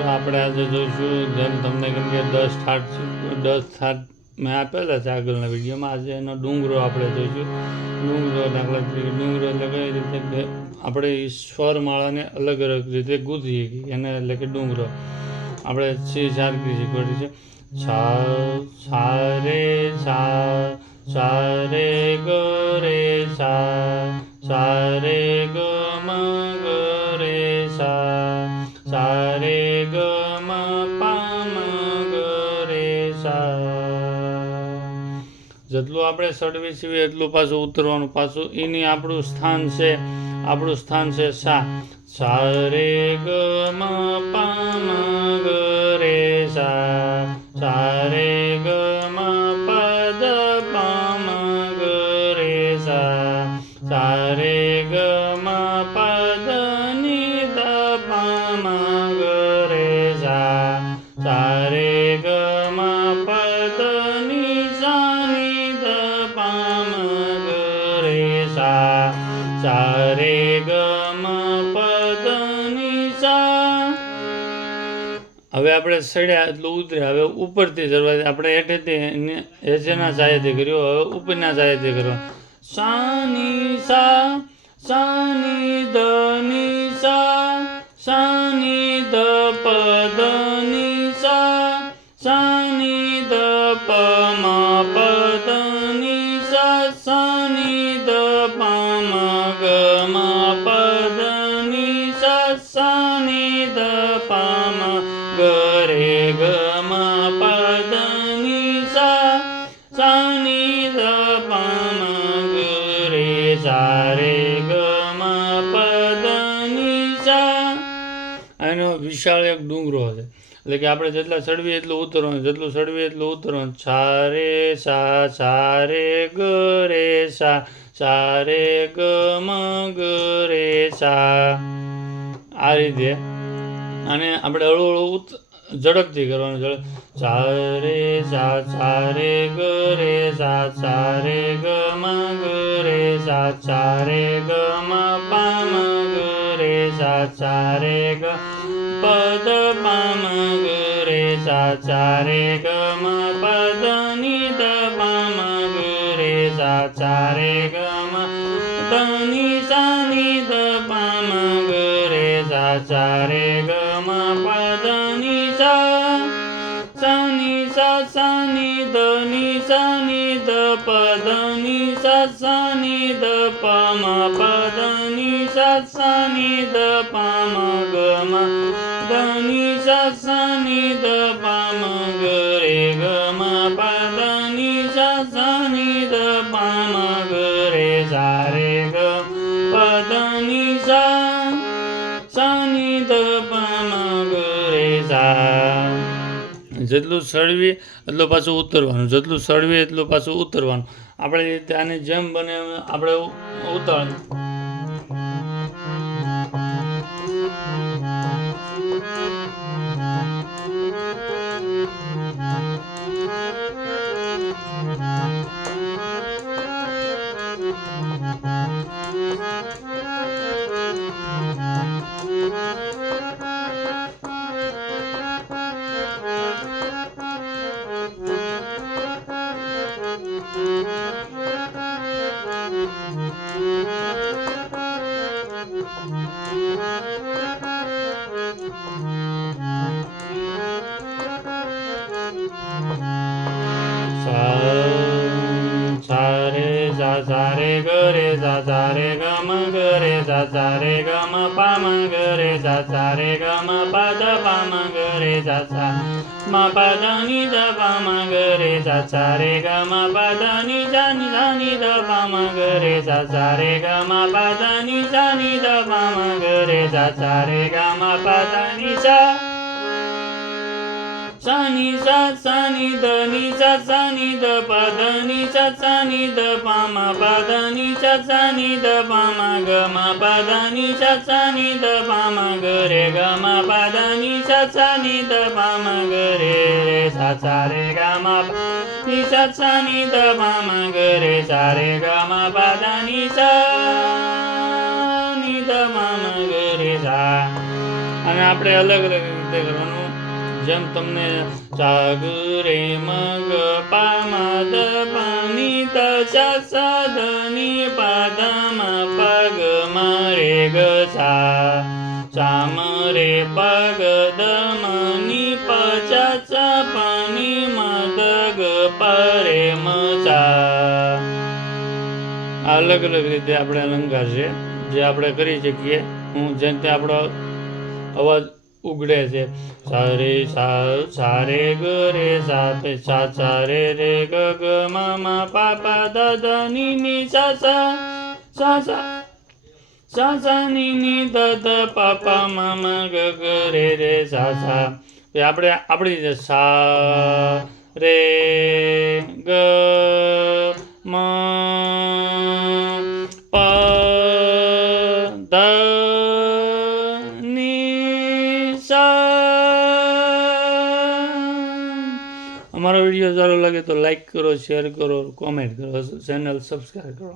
મિત્રો આપણે આજે જોઈશું, જેમ તમને કેમ કે દસ થાટ દસ થાટ મેં આપેલા છે આગળના વિડીયોમાં. આજે એનો ડુંગરો આપણે જોઈશું. ડુંગરો દાખલા તરીકે ડુંગરો એટલે કઈ રીતે આપણે સ્વરમાળાને અલગ અલગ રીતે ગૂંથીએ એને એટલે કે ડુંગરો. આપણે સી સારકી શીખવાડી છે. છા સા રે, છા છા રે, ગ, રે, છા છા રે, ગ જેટલું આપણે સડવી છીએ એટલું પાછું ઉતરવાનું પાછું એની આપણું સ્થાન છે. આપણું સ્થાન છે સા સા રે ગ મા પા સા ગમ રે ગ મ પદની સા હવે આપણે સડ્યા એટલું ઉતર્યા. હવે ઉપરથી ચડવા આપણે હેઠેથી હેચેના સાહેથી કર્યું. હવે ઉપરના સાહેથી કર્યો. સાની સા સાની દ ની સા સાની દ પદની સા સાની દ પ મ ગ રે ગ મ પદની સા સાની દ પ મ ગ રે સા એનો વિશાળ એક ડુંગરો છે એટલે કે આપણે જેટલા ચડવીએ એટલું ઉતરવાનું જેટલું ચડવીએ એટલું ઉતરવાનું સારે સા, સારે ગ રે સા સા રે ગ મ ગ રે સા. આ રીતે અને આપણે હળવું હળવું ઝડપથી કરવાનું ઝડપ સા રે, સા સા, રે, ગ, રે, સા સા, રે, ગ, મ, ગ, રે, સા સા, રે, ગ, મ, પા, મ, ગ, રે, સા સા, રે, ગ પદ પા, મ, ગ, રે, સા સા, રે, ગ, મ પદની, દ, પા, મ, ગ, રે, સા સા, રે, ગ, મ દ ની, સા, ની, દ, પા, મ, ગ, રે, સા સા, રે, ગ મ પદની સા સા ની સા સા ની દ ની સા ની દ પદની સા સા ની દ પ મ પદની સા સા ની જેટલું સળવી એટલું પાછું ઉતરવાનું. જેટલું સળવી એટલું પાછું ઉતરવાનું. આપણે ત્યાંની જેમ બને આપણે ઉતારવાનું. रे जा जा रे ग रे जा जा रे ग म ग रे जा सारे गम ग गरे जा द गम म ग रे जा सा म पद नि द पा म ग रे जा सारे गम पद नि जा नि जा नि द पा म ग रे जा जा रे ग म गम द नि जा नि द पा म ग रे जा जा रे ग म गम द नि जा ની જા ની દ પા મ ગ રે સા સા રે ગ મ પ દ ની જા ની દ પા મ ગ રે સા સા રે ગ મ પ દ ની સા સા ની સા સા ની દ ની સા સા ની દ પ દ ની સા સા ની દ પા મ પ દ ની સા સા ની દ પા મ ગ મ પ દ ની સા સા ની દ પા મ ગ રે ગ મ પ દ ની સા સા ની દ પા મ ગ રે રે સા સા રે ગ મ પ ની સા સા ની દ પા મ ગ રે સા રે ગ મ પ દ ની સા ની દ પા મ ગ રે સા અને અને આપણે અલગ અલગ રીતે કરવાનું જેમ તમને ચાગ રે મગ પામદ પાની ત ચા સા ધની પાદમાં પગ મારે ગસા ચામ રે પગ દમની પચા ચા પાની મદ ગ પરે મચા. આ અલગ અલગ રીતે આપણે અલંકાર છે. જે આપણે કરી શકીએ. હું જેમ તે આપણો અવાજ ઉગડે છે. સારે સા સારે ગ રે સા સા સા રે રે ગ ગ, મા મા, પા પા, દા દા, ની ની, સા સા સા સા સા સા, ની ની, દ દ, પા પા, મા મા, ગ ગ, રે રે, સા સા. આપણે, આપણી સા, રે અમારો વીડિયો સારો લાગે તો લાઈક કરો શેર કરો કોમેન્ટ કરો ચેનલ સબસ્ક્રાઈબ કરો.